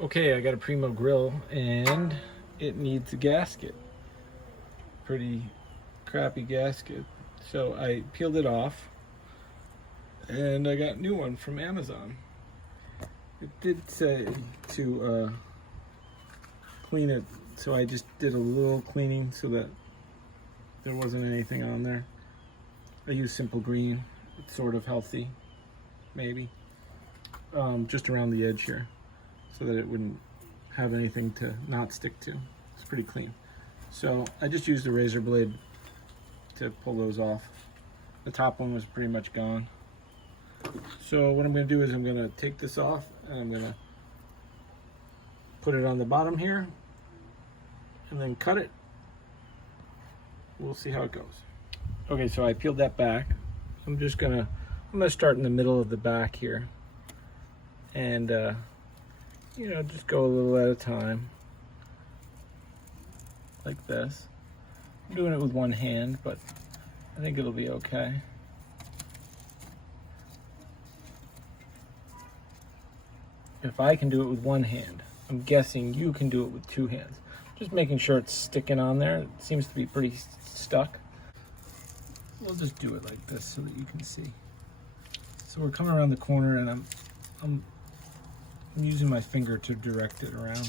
Okay, I got a Primo grill and it needs a gasket. Pretty crappy gasket. So I peeled it off and I got a new one from Amazon. It did say to clean it, so I just did a little cleaning so that there wasn't anything on there. I use Simple Green. It's sort of healthy, maybe. Just around the edge here, so that it wouldn't have anything to not stick to. It's pretty clean. So I just used a razor blade to pull those off. The top one was pretty much gone. So what I'm going to do is I'm going to take this off and I'm going to put it on the bottom here and then cut it. We'll see how it goes. Okay, so I peeled that back. I'm gonna start in the middle of the back here, and you know, just go a little at a time, like this. I'm doing it with one hand, but I think it'll be okay. If I can do it with one hand, I'm guessing you can do it with two hands. Just making sure it's sticking on there. It seems to be pretty stuck. We'll just do it like this so that you can see. So we're coming around the corner and I'm using my finger to direct it around.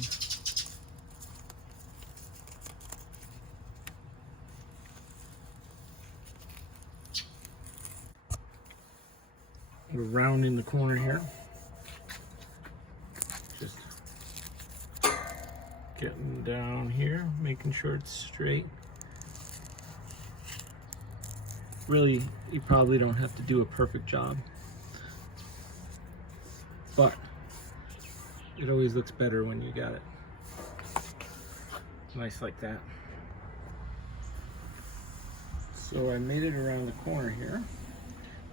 We're rounding the corner here. Just getting down here, making sure it's straight. Really, you probably don't have to do a perfect job, but it always looks better when you got it nice like that. So I made it around the corner here.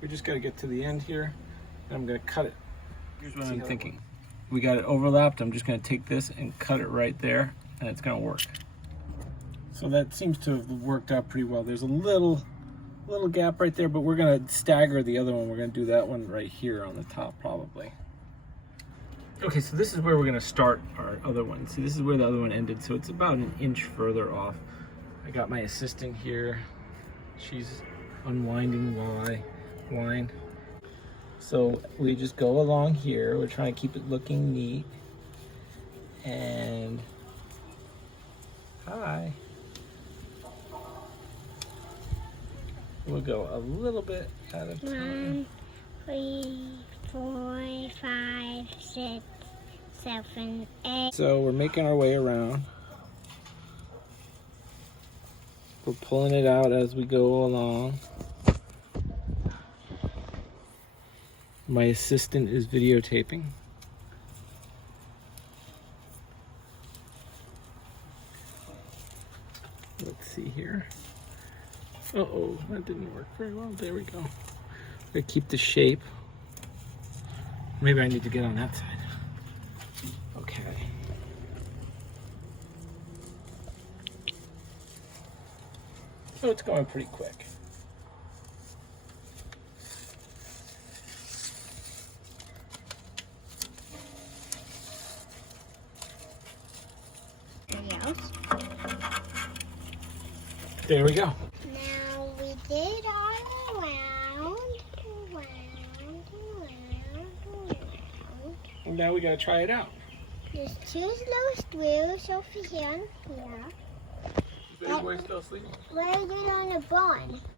We just got to get to the end here, and I'm going to cut it. Here's what I'm thinking. We got it overlapped. I'm just going to take this and cut it right there, and it's going to work. So that seems to have worked out pretty well. There's a little gap right there, but we're gonna stagger the other one. We're gonna do that one right here on the top probably. Okay, so this is where we're gonna start our other one. See, this is where the other one ended, so it's about an inch further off. I got my assistant here. She's unwinding while I wind. So we just go along here. We're trying to keep it looking neat. And hi. We'll go a little bit at a time. 1, 2, 3, 4, 5, 6, 7, 8. So we're making our way around. We're pulling it out as we go along. My assistant is videotaping. Let's see here. Uh-oh, that didn't work very well. There we go. I keep the shape. Maybe I need to get on that side. Okay. So it's going pretty quick. There we go. Now we did all around. And now we gotta try it out. There's 2 little screws over here and here. Is baby boy still asleep? Where is it on the bun?